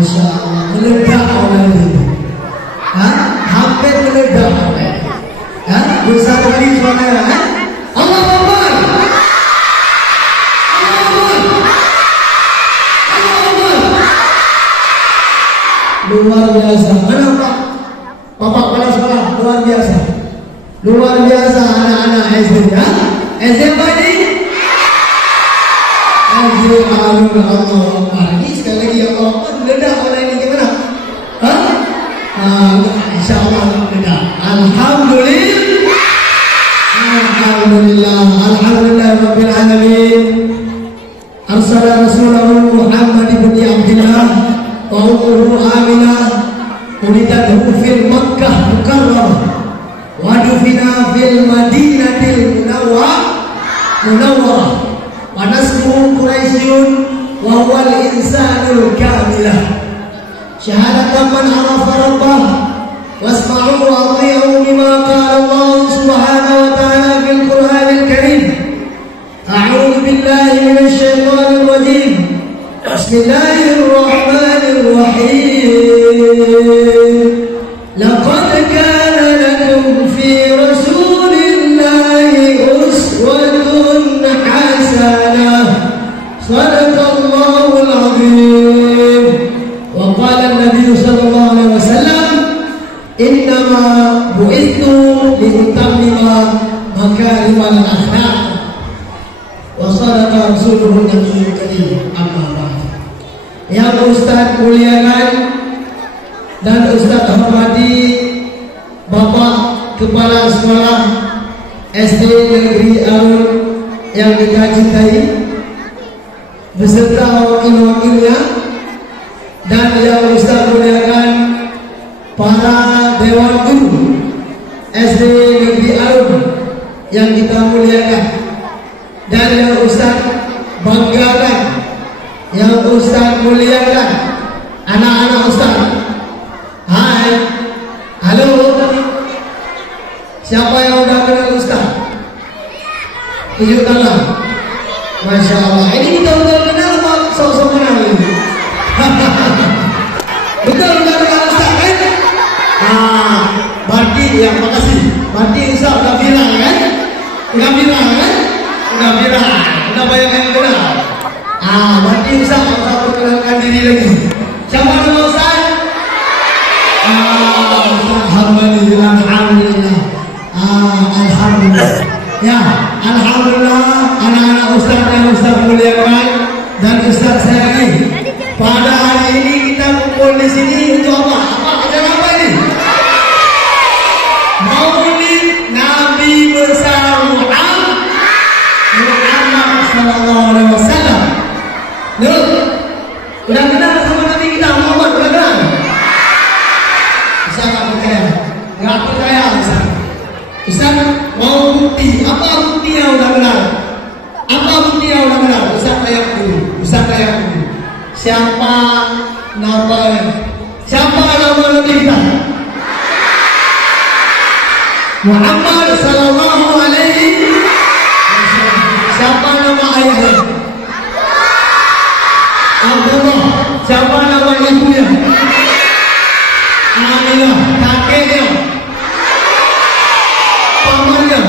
Masya Allah, meledak orang ini. Hampir meledak. Besar kali suara. Allah Akbar. Allah Akbar. Allah Akbar. Luar biasa. Kenapa? Bapak kepala sekolah luar biasa. Luar biasa anak-anak SD ya. SD apa ini? SD Alun Allah Akbar. Ini sekali lagi ya Allah Akbar. Meledak orang ini gimana? InsyaAllah meledak. Alhamdulillah. Alhamdulillah. Alhamdulillah Rabbil Alamin. Arsala Rasulahu Muhammad ibn Abdullah wa ummuhu Aminah ulidathu fil Makkah Mukarramah wa dufina fil Madinatil Munawwarah wa nasbuhu Quraisyun wa huwa al-insanul kamilah syahadatan man arafa rabbah wasma'u wa ati'u bima qala Allah subhanahu wa ta'ala fil Qur'anil Karim. A'udzu billahi minasy syaithanir rajim. Bismillahirrahmanirrahim. Laqad kana lakum fi rasulillahi uswatun hasanah. Shadaqallahul azim. Wa qala an-nabiy sallallahu alaihi wasallam, innama bu'ithu liutammima makarimal akhlaq. Wa sadaqa rasuluhu nabiyul karim. Amma ba'd. Yang Ustaz muliakan dan Ustaz hormati Bapak Kepala Sekolah SD Negeri Alun yang kita cintai beserta wakil-wakilnya, dan yang Ustaz muliakan para Dewan Guru SD Negeri Alun yang kita muliakan, dan yang Ustaz banggakan, yang Ustaz muliakan anak-anak Ustaz. Hai, halo, siapa yang udah kenal Ustaz? Tunjuk tangan. Masya Allah, ini kita udah kenal apa sok-sok kenal ini? Betul udah kenal Ustaz kan? Berarti ya, makasih. Berarti Ustaz udah viral kan? Udah viral kan? Udah viral, udah banyak yang kenal. Berarti Ustaz harus perkenalkan diri lagi. Siapa nama Ustaz? Alhamdulillah. Alhamdulillah. Ya, alhamdulillah anak-anak Ustaz yang Ustaz muliakan dan Ustaz sayangi. Pada hari ini kita kumpul di sini untuk apa? Acara apa ini? Maulid Nabi besar Muhammad sallallahu alaihi wasallam. Udah kenal sama Nabi kita Muhammad, udah kenal? Ustaz tak percaya? Nggak percaya Ustaz? Ustaz mau bukti. Apa bukti yang udah kenal? Apa bukti yang udah kenal? Ustaz tanya dulu. Ustaz tanya dulu. Siapa nama Nabi kita? Muhammad sallallahu alaihi wasallam. Siapa nama ayahnya? Abdullah. Siapa nama ibunya? Aminah. Kakeknya? Pamannya?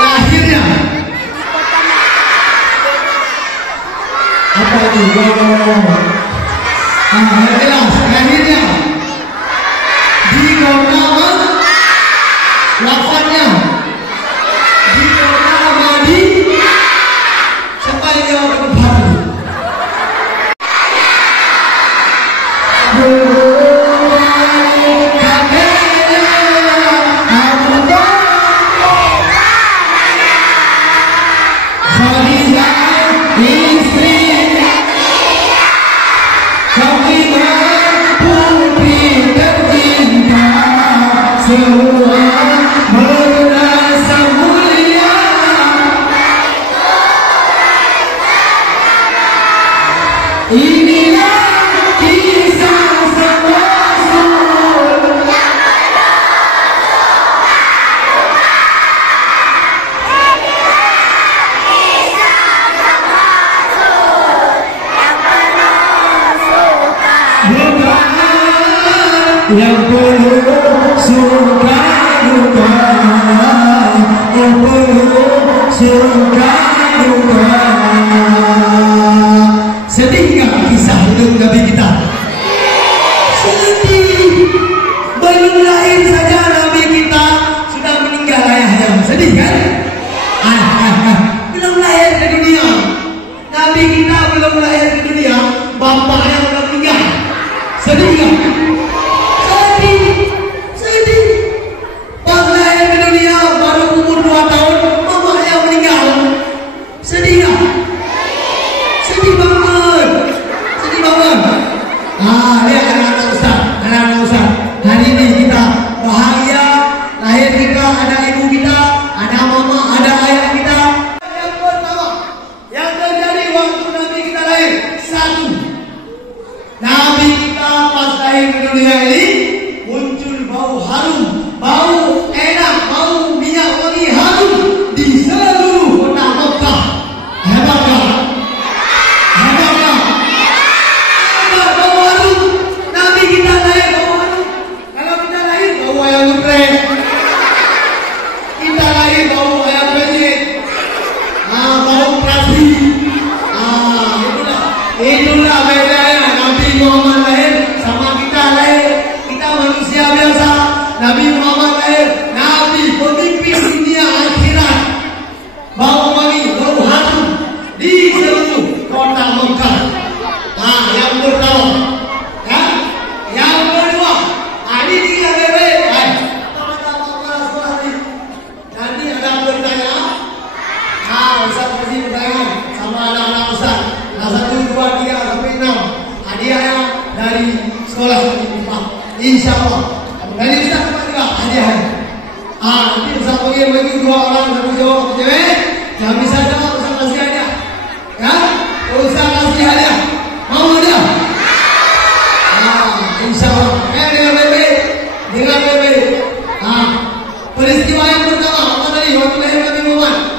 Lahirnya? Apa itu? Jelas. Lahirnya? Di kota apa? Wafatnya? Di kota Madinah. Siapa yang jawab benar? yang penuh surga duka, yang penuh surga duka. Sedih nggak kisah hidup Nabi kita? Sedih. Belum lahir saja Nabi kita sudah meninggal ayahnya. Sedih kan? Belum lahir ke dunia. Nabi kita belum lahir ke dunia, bapaknya sudah meninggal. Sedih nggak? Sedih. Pas lahir ke dunia baru umur 2 tahun, mamanya meninggal. Sedih nggak? Sedih banget. Sedih banget. Lihat anak-anak Ustaz, anak-anak Ustaz. Hari ini kita bahagia, lahir kita ada ibu kita, ada mama, ada ayah kita. Yang pertama, yang terjadi waktu Nabi kita lahir, satu, Nabi kita pas lahir ke dunia ini muncul bau harum, bau enak, bau minyak wangi harum di seluruh kota Mekah. Hebat tak? Hebat tak? Hebat bau harum. Nabi kita lahir bau harum. Kalau kita lahir bau ayam geprek, kita lahir bau ayam penyet, bau terasi. Itulah bedanya Nabi Muhammad lahir sama kita lahir. Kita manusia biasa. Nabi Muhammad lahir Nabi pemimpin dunia akhirat. Bau wangi, bau harum di seluruh kota Mekah. Yang pertama. Yang kedua, ini dia bebe. Nanti ada pertanyaan. Ustaz kasih pertanyaan sama anak-anak Ustaz. 1, 2, 3 sampai 6. Hadiahnya dari sekolah insya Allah. Dari Ustaz juga hadiah. Nanti Ustaz bagi 2 orang satu jawab cewek. Yang bisa jawab Ustaz kasih hadiah. Ya, Ustaz kasih hadiah. Mau hadiah? Insya Allah. Dengan bebe, dengan bebe. Peristiwa yang pertama apa tadi? Waktu lahir Nabi Muhammad.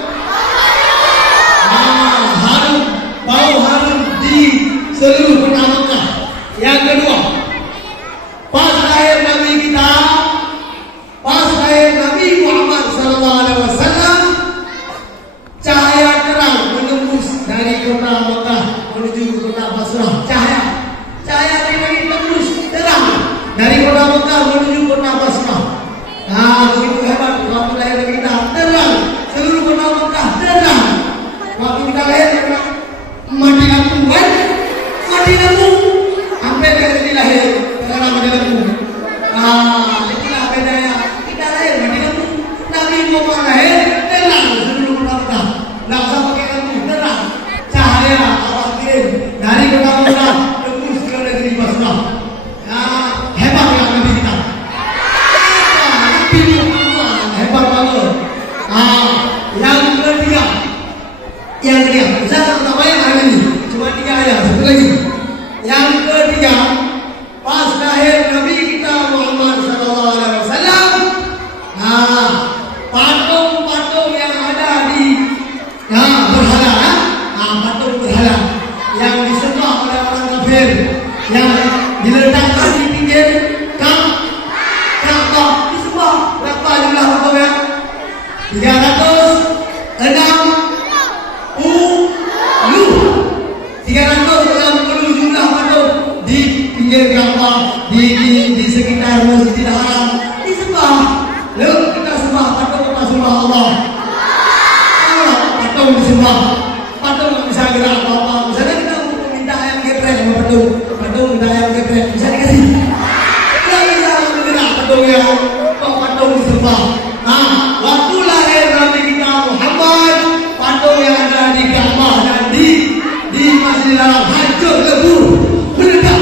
Harum, bau harum di seluruh kota Mekah. Yang kedua, pas lahir Nabi kita, pas lahir Nabi Muhammad SAW, cahaya terang menembus dari kota Mekah menuju kota Basrah. Cahaya ini tembus terang dari kota Mekah menuju kota Basrah. Begitu hebat waktu lahir kita, terang seluruh kota Mekah terang. Waktu kita lahir mati lampu kan? Mati lampu. Sampai dari lahir karena mati lampu. Itulah bedanya. Kita lahir mati lampu. Nabi Muhammad lahir terang seluruh kota Mekah. Nggak usah pakai lampu, terang. Cahaya Allah kirim dari kota Mekah tembus ke negeri Basrah. Hebat ya Nabi kita. Nabi Muhammad hebat banget. Yang ketiga, saya tak tahu banyak hari ini, cuma 3 ayat, satu lagi. Yang ketiga, pas lahir Nabi kita Muhammad SAW, patung-patung yang ada di berhala, patung berhala yang disembah oleh orang kafir, yang diletakkan di pinggir Ka'bah, disembah. Berapa jumlah patungnya? 360 jumlah patung di pinggir Ka'bah, di sekitar Masjidil Haram disembah. Lalu kita sembah patung, kita sembah Allah. Patung disembah, patung nggak bisa gerak apa-apa. Misalnya kita minta ayam geprek sama patung minta ayam geprek, bisa dikasih? Nggak bisa gerak patungnya, kok patung disembah. Waktu lahir Nabi kita Muhammad, patung yang ada di Ka'bah dan di Masjidil Haram hancur lebur, meledak.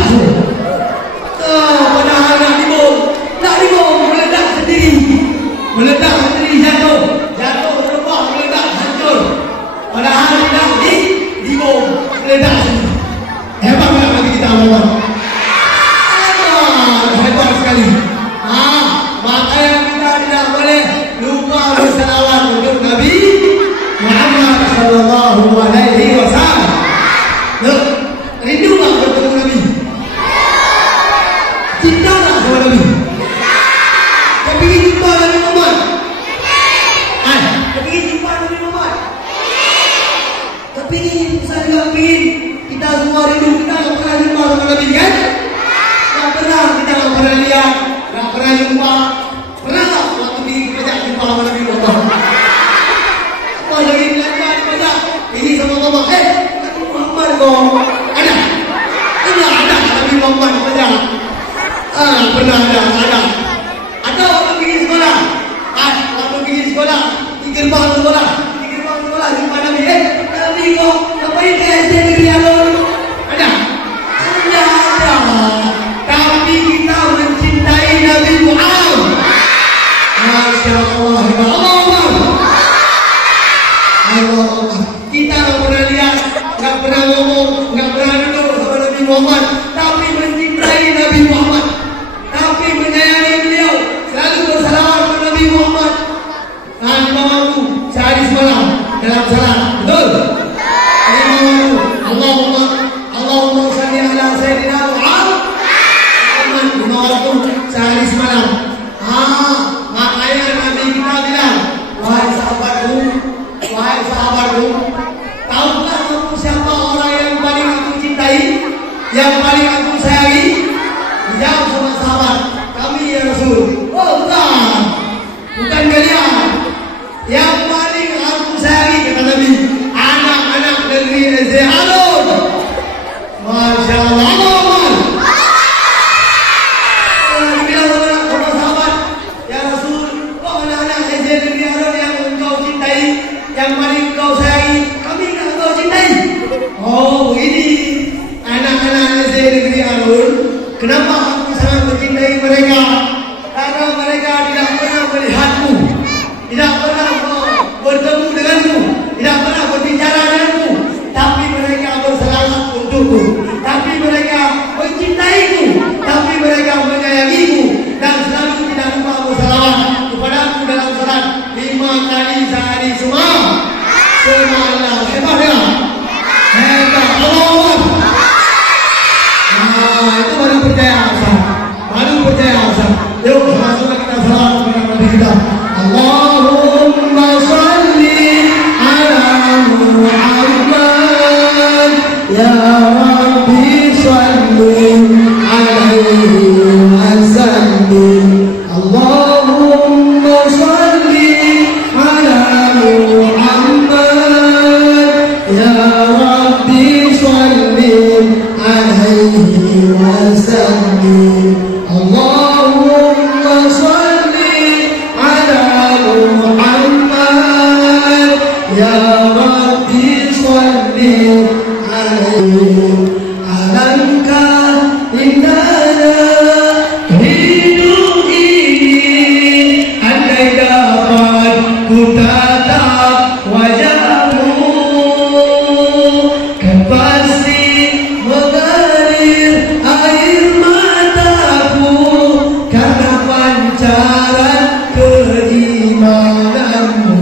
Padahal nak dibom, meledak sendiri, jatuh berubah, meledak, hancur. Padahal tidak dibom, meledak sendiri. Hebat tak Nabi kita Muhammad? Hebat sekali. Maka yang kita tidak boleh lupa bersalawat untuk Nabi Muhammad SAW. Rindu tak bertemu Nabi? pernah ada. Ada orang pergi sekolah. Orang pergi sekolah. Di gerbang sekolah. Jumpa Nabi. Nabi kok ngapain ke SD Negeri Alun? Ada? Ada. Tapi kita mencintai Nabi Muhammad. Masya Allah. Allah. Kita nggak pernah lihat, nggak pernah ngomong, nggak pernah duduk sama Nabi Muhammad, tapi mencintai Nabi Muhammad, tapi menyayangi beliau, selalu bersalawat kepada Nabi Muhammad. Imam Abu sehari semalam dalam salat, betul? Allahumma salli ala Sayyidina Muhammad. Imam Abu sehari semalam. Makanya Nabi kita bilang, wahai sahabatku, tahukah kamu siapa orang yang paling aku cintai, yang paling aku sayangi? Dijawab sama sahabat, kami ya Rasul. Oh bukan kalian. Yang paling aku sayangi, kata Nabi, anak-anak negeri Alun. Masya Allah. Bilang sama sahabat, ya Rasul, kok anak-anak negeri Alun yang engkau cintai, yang paling engkau sayangi, kami tak engkau cintai? Oh begini, anak-anak negeri Alun, kenapa aku sangat mencintai mereka? Karena mereka tidak pernah melihatmu, tidak pernah bertemu denganmu, tidak pernah berbicara denganmu, tapi mereka bersalawat untukmu, tapi mereka mencintaimu, tapi mereka menyayangimu, dan selalu tidak lupa bersalawat kepadamu dalam salat 5 kali sehari semua. Subhanallah. Hebat ya? Hebat. Allah. Itu baru percaya asal. Yuk sama-sama kita salawat kepada Nabi kita. Allahumma salli ala Muhammad, ya Rabbi salli alaihi wa sallim. Allahumma salli ala Muhammad, ya Rabbi salli alaihi wa sallim. Allahumma salli ala Muhammad, ya Rabbi salli alaihi. Alangkah indahnya hidup ini, andai dapat ku tatap wajahmu, kan pasti mengalir air mataku karena pancaran keimananmu.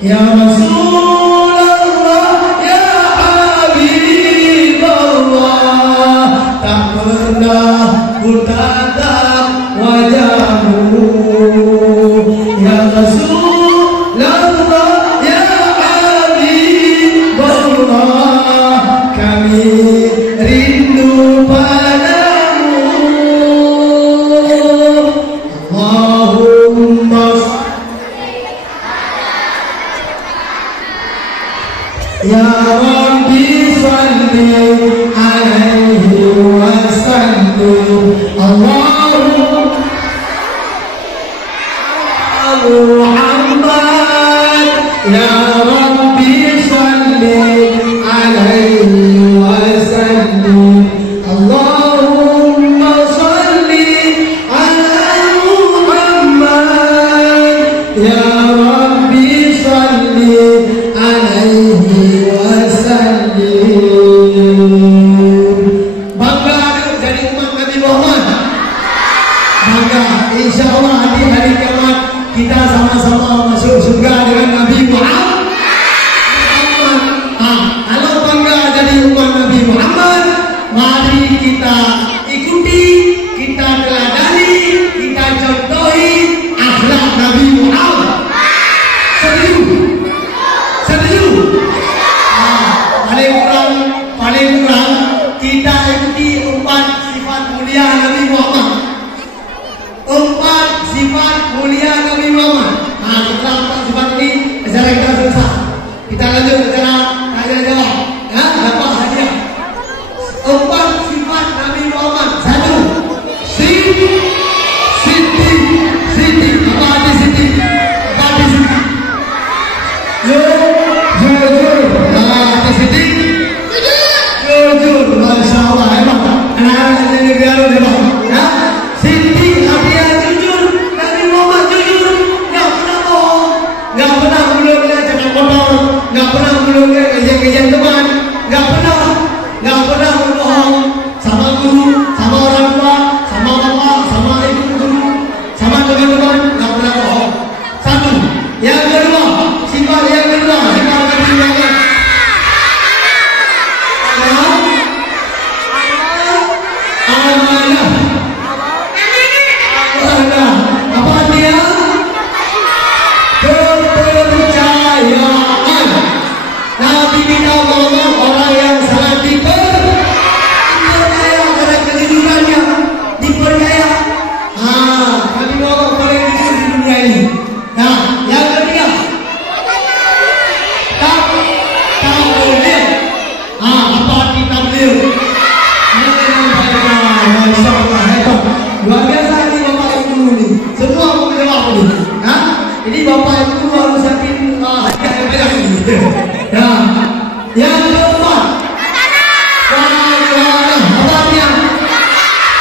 Ya Rasulullah, ya Habibullah, tak pernah ku tatap wajahmu. Ya Rasulullah, ya Habibullah, kami rindu padamu. Allahumma ya Rabbi salli alaihi wa sallim. Allahumma Muhammad, ya Rabbi salli alaihi wa sallim. Allahumma salli ala Muhammad, ya Rabbi salli alaihi wa sallim. Bangga jadi umat Nabi Muhammad. Bangga, insya Allah di hari kiamat kita sama-sama masuk surga dengan Nabi Muhammad. Kalau bangga jadi umat Nabi Muhammad, mari kita ikuti, kita teladani, kita contohi akhlak Nabi Muhammad. Setuju? Paling kurang kita ikuti 4 sifat mulia Nabi Muhammad. 4 sifat mulia Nabi Muhammad. Setelah 4 sifat ini, acara kita selesai. Kita lanjut acara tanya jawab. Dapat hadiah. 4 sifat Nabi Muhammad. luar biasa ini Bapak Ibu ini. Semua mau menjawab ini. Nah, ini Bapak Ibu harus yakin hadiah yang banyak ini. Ya, yang keempat. Apanya?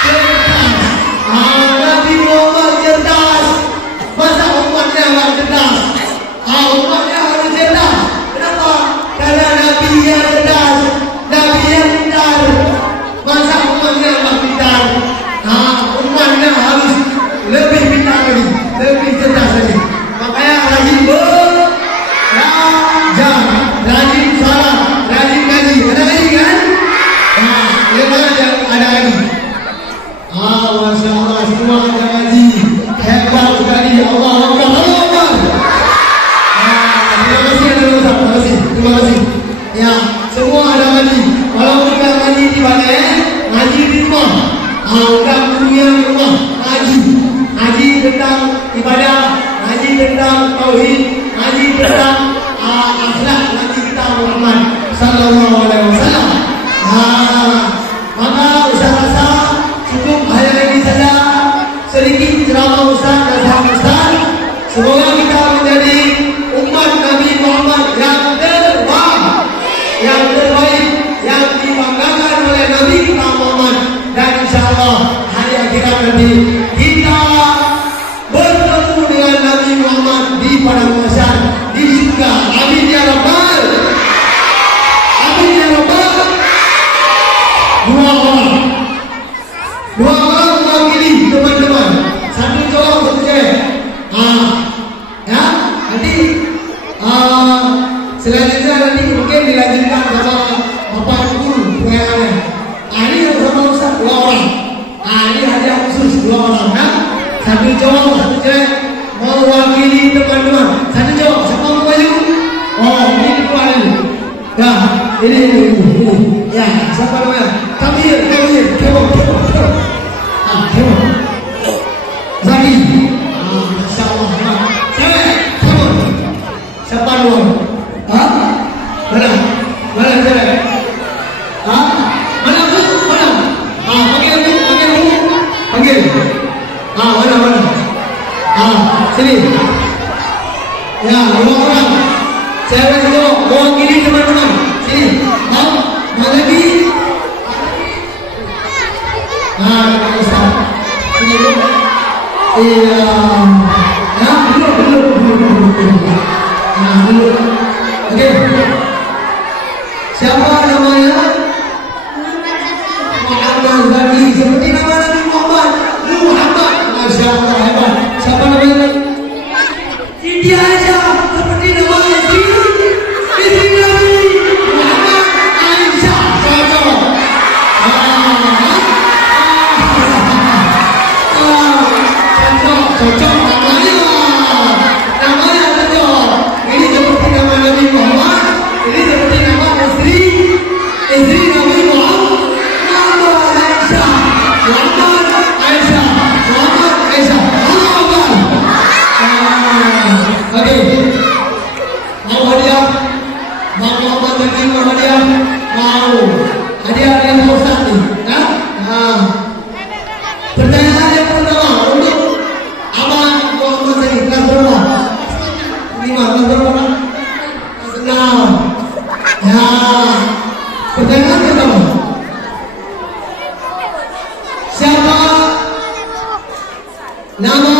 Cerdas. Nabi Muhammad cerdas. Masa umatnya nggak cerdas? Umatnya harus cerdas. Kenapa? Karena Nabi yang cerdas, Nabi yang pintar. Masa umatnya nggak pintar? Umatnya harus lebih pintar lagi, lebih cerdas lagi. Makanya rajin belajar, rajin salat, rajin ngaji. Ada lagi kan? Ada lagi. Masya Allah, semua ada ngaji. Hebat sekali, Allah Akbar, Allah Akbar. Terima kasih, terima kasih. Ya, semua ada ngaji. Kalau kita ngaji di mana? Ngaji di rumah. Enggak dunia di rumah. Ngaji tentang ibadah, ngaji tentang tauhid, ngaji tentang akhlak Nabi kita Muhammad sallallahu alaihi wasallam. Maka Ustaz rasa cukup hanya ini saja sedikit ceramah Ustaz dan sahabat Ustaz. Semoga kita menjadi umat Nabi Muhammad yang terbaik, yang dibanggakan oleh Nabi kita Muhammad, dan insya Allah hari akhirat nanti kita bertemu dengan Nabi Muhammad di padang mahsyar di surga. Amin ya rabbal. Amin ya rabbal. Dua orang mewakili teman-teman. Satu cowok, satu cewek. Ya, nanti selanjutnya nanti mungkin dilanjutkan sama Bapak Ibu pengajarnya. Ini yang sama Ustaz 2 orang. Ini hadiah khusus 2 orang. Ya? Satu cowok, satu cewek mewakili teman-teman. Satu cowok, siapa mau maju? Ini ketua ini. Ya, ini. Ya, siapa namanya? Kamil. Zaki. Masya Allah. Cewek, kamu. Siapa dua? Mana cewek? Mana bu? Mana? Panggil. Mana? Sini. Ya, 2 orang. Cewek itu mewakili teman-teman. Sini. Mana lagi? Ustaz. Ini dulu. Iya. Ya, dulu. Oke. Siapa namanya? Muhammad Zaki. Seperti nama Nabi Muhammad. Masya Allah, hebat. Siapa namanya? Siti Aisyah. Seperti nama istri Nabi Muhammad, Aisyah. Cocok namanya cocok. Ini seperti nama Nabi Muhammad, ini seperti nama istri Nabi Muhammad, Muhammad Aisyah. Oke, mau hadiah? Bang Muhammad lagi mau hadiah? Mau hadiah yang mau satu, ya? Pertanyaan yang pertama untuk Abang Muhammad Zaki, kelas berapa? 5, kelas berapa? Kelas 6. Ya, pertanyaan pertama. Siapa nama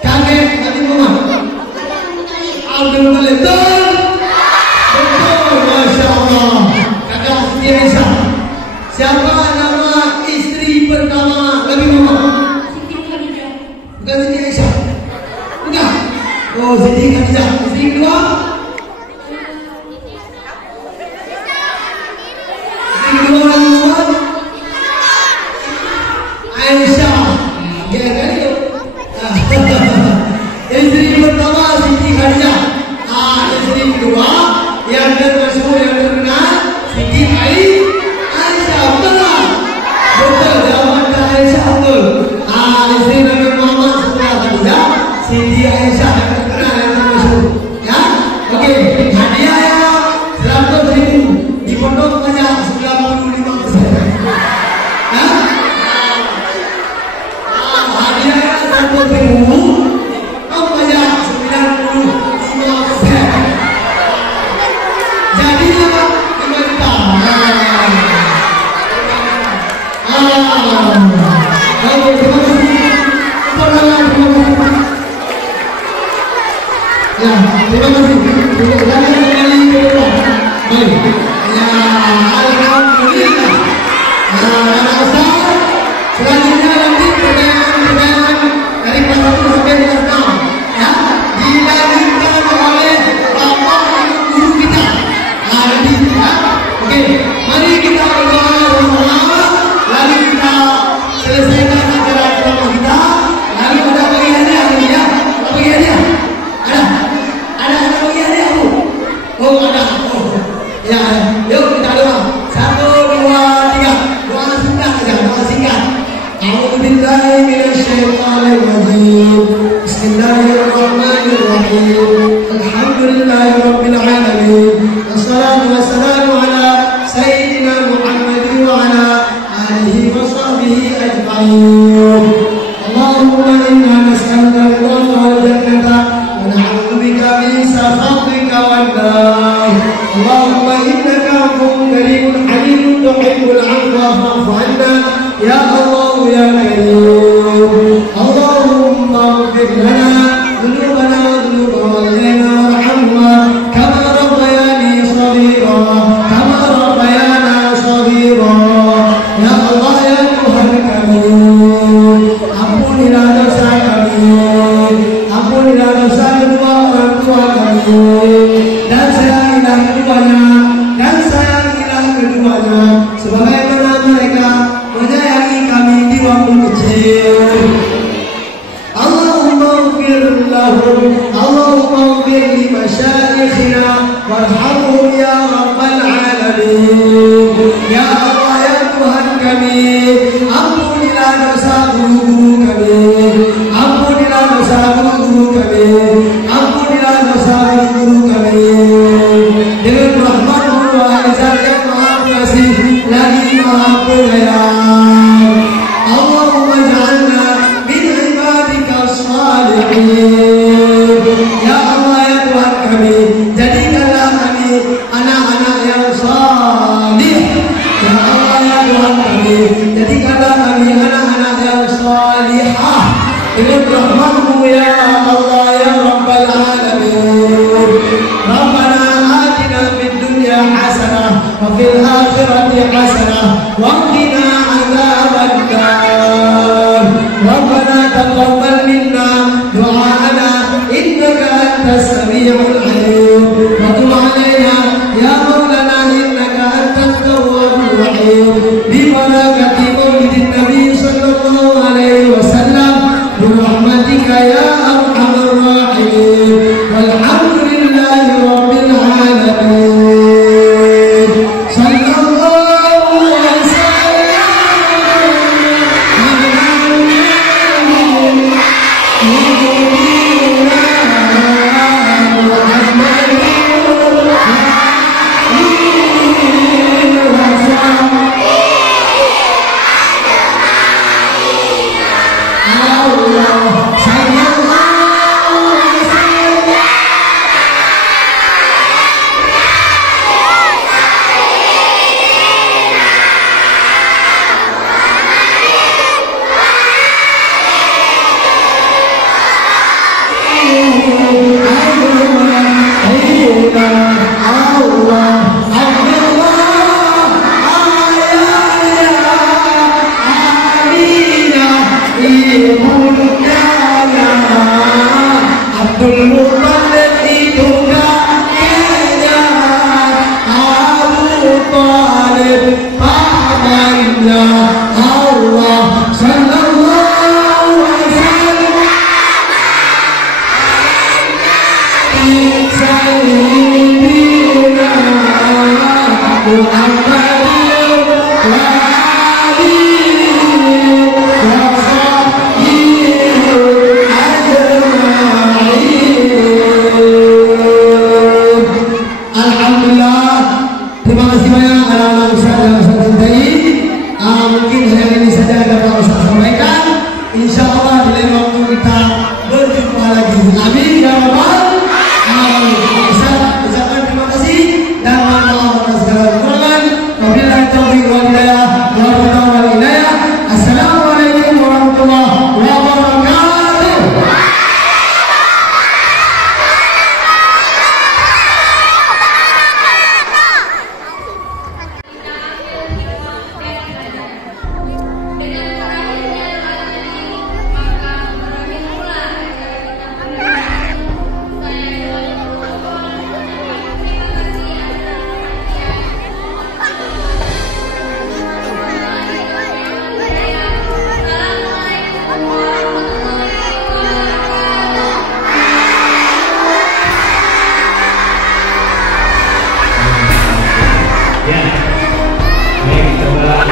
kakek Nabi Muhammad? Abdul Muttalib. Betul, Masya Allah. Kakak Siti Aisyah. Siapa nama istri pertama Nabi Muhammad? Bukan Siti Aisyah. Bukan. Siti Khadijah. Istri kedua? Istri kedua Nabi Muhammad? Aisyah. Kan itu? Istri pertama Siti Khadijah. Istri kedua yang termasyhur, yang terkenal, Siti Aisyah. Betul, jawaban Aisyah betul. Istri Nabi Muhammad setelah Khadijah, Siti Aisyah yang terkenal, yang termasyhur. Ya, Terima kasih. Kami kembali ke depan. Baik. Ya, alhamdulillah. Ustaz, selanjutnya nanti pertanyaan dari kelas 1 sampai kelas 6 ya dilanjutkan oleh bapak guru kita. Nanti ya. Oke, mari kita berdoa bersama, lalu kita selesaikan acara ceramah kita. Lalu ada bagi hadiah lagi ya. Bagi hadiah. Ada bagi hadiah Bu. Oh ada. Oh. Ya, yuk kita doa. 1, 2, 3. Doa singkat saja, doa singkat. A'udzubillahi minasyaitonir rajim. Bismillahirrahmanirrahim. Alhamdulillahirabbil alamin. Wassalatu wassalamu ala sayyidina Muhammadin wa ala alihi wa sahbihi ajma'in. Allahumma inna nas'aluka ridhaka wal jannata wa na'udzu bika min sakhatika wan nar. Allahumma innaka 'afuwwun karimun halimun tuhibbul 'afwa fa'fu 'anna ya Allah ya Karim. Allahumma ighfir lana dhunubana wa dhunuba walidayna warhamna kama rabbayani shaghira kama rabbayana shaghira. Ya Allah ya Tuhan kami, ampunilah dosa kami, ampunilah dosa kedua orang tua kami, dan sayangilah keduanya, dan sayangilah keduanya sebagaimana mereka menyayangi kami di waktu kecil. Allahumma ighfir lahum, Allahumma ighfir li masyayikhina warhamhum ya rabbal alamin. Ya Allah ya Tuhan kami, ampunilah dosa guru-guru kami, ampunilah dosa guru-guru kami, ampunilah dosa guru-guru kami. Dengan rahmat-Mu wahai Zat yang Maha Pengasih lagi Maha Penyayang. Allahumma ja'alna min ibadika shalihin. Ya Allah ya Tuhan kami, jadikanlah kami anak-anak yang salih. Ya Allah ya Tuhan kami, jadikanlah kami anak-anak yang salihah. Dengan rahmat-Mu ya Allah ya Rabbal alamin. Rabbana atina fid dunya hasanah wa fil akhirati hasanah wa qina adzabannar. Rabbana taqabbal minna du'aana innaka antas samiul alim wa tub 'alaina ya maulana innaka antat tawwabur rahim. Bi barakati maulidin nabi sallallahu alaihi wasallam bi rahmatika ya arhamar rahimin. Walhamdulillahi rabbil alamin. Sallallahu alaihi wasallam.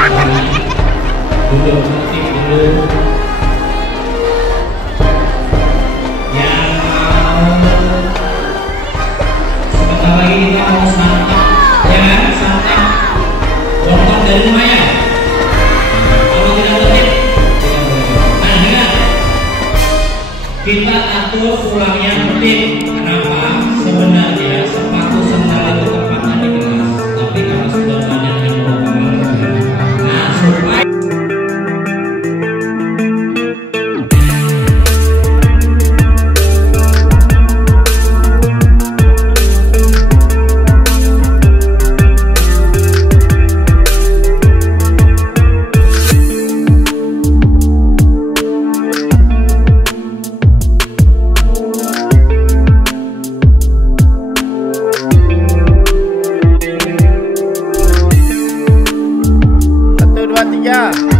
duduk tertib dulu. Yang mau sebentar lagi kita mau santap, ya kan? Santap lontong dari rumah ya. Kalau tidak tertib, nah dengar, kita atur pulangnya tertib. Kenapa? Sebenarnya sepatu sendal itu tempatnya di kelas, tapi kalau sudah banyak yang bawa kemana, nah supaya ya.